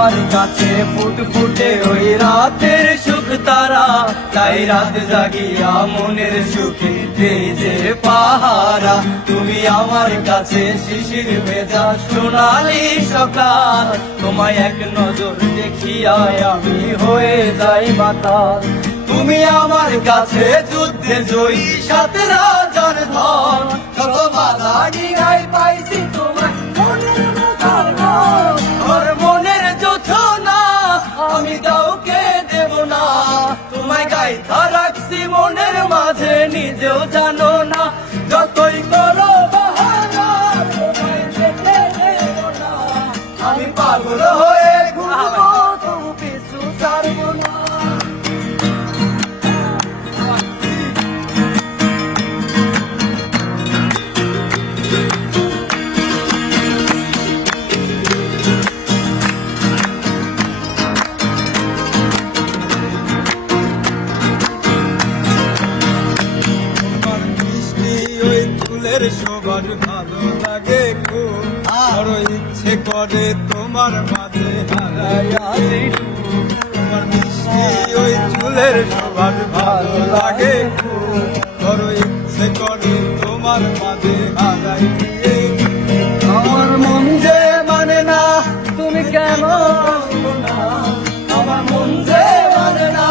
আমার কাছে ফুটফুটে ওই রাতের সুখ তারা, তাই রাত জাগিয়া মনের সুখে দেই যে পাহারা। তুমি আমার কাছে শিশির ভেজা সোনালি সকাল, তোমায় এক নজর দেখিয়ায় আমি হয়ে যাই মাতাল। তুমি আমার কাছে যুদ্ধে জয়ী সাত রাজার ধন, কত বাধা ডিঙায় পাইছি তোমার মনের মতো। ওর মনের যোছনা আমি কাউকে দেব না, তোমায় গাইথা রাখছি মনের মাঝে নিজেও জানো না। যতই করো বাহানা তোমায় যেতে দেব না, আমি পাগল হয়ে ঘুরবো তবু পিছু ছাড়বো না। সবার ভালো লাগে খুব, বড় ইচ্ছে করে তোমার মাঝে হারাই। তোমার মিষ্টি ওই চুলের সবার ভালো লাগে খুব, বড় ইচ্ছে করে তোমার মাঝে হারাই। আমার মন যে মানে না তুমি কেন মানো না, আমার মন যে মানে না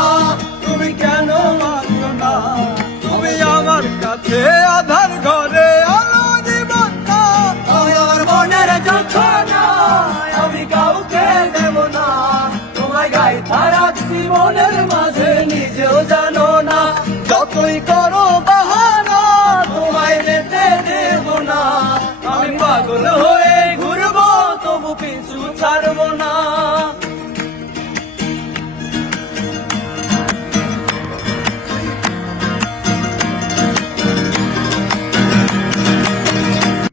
তুমি কেন মানো না। তুমি আমার কাছে আধার ঘরে আলো জীবন না, আমার মনের যন্ত্রণা আমি কাউকে দেব না, তোমায় গাইথা রাখছি মনের মাঝে নিজেও জানো না। যতই করো বাহানা তোমায় যেতে দেব না, আমি পাগল হয়ে ঘুরবো তবু পিছু ছাড়বো না।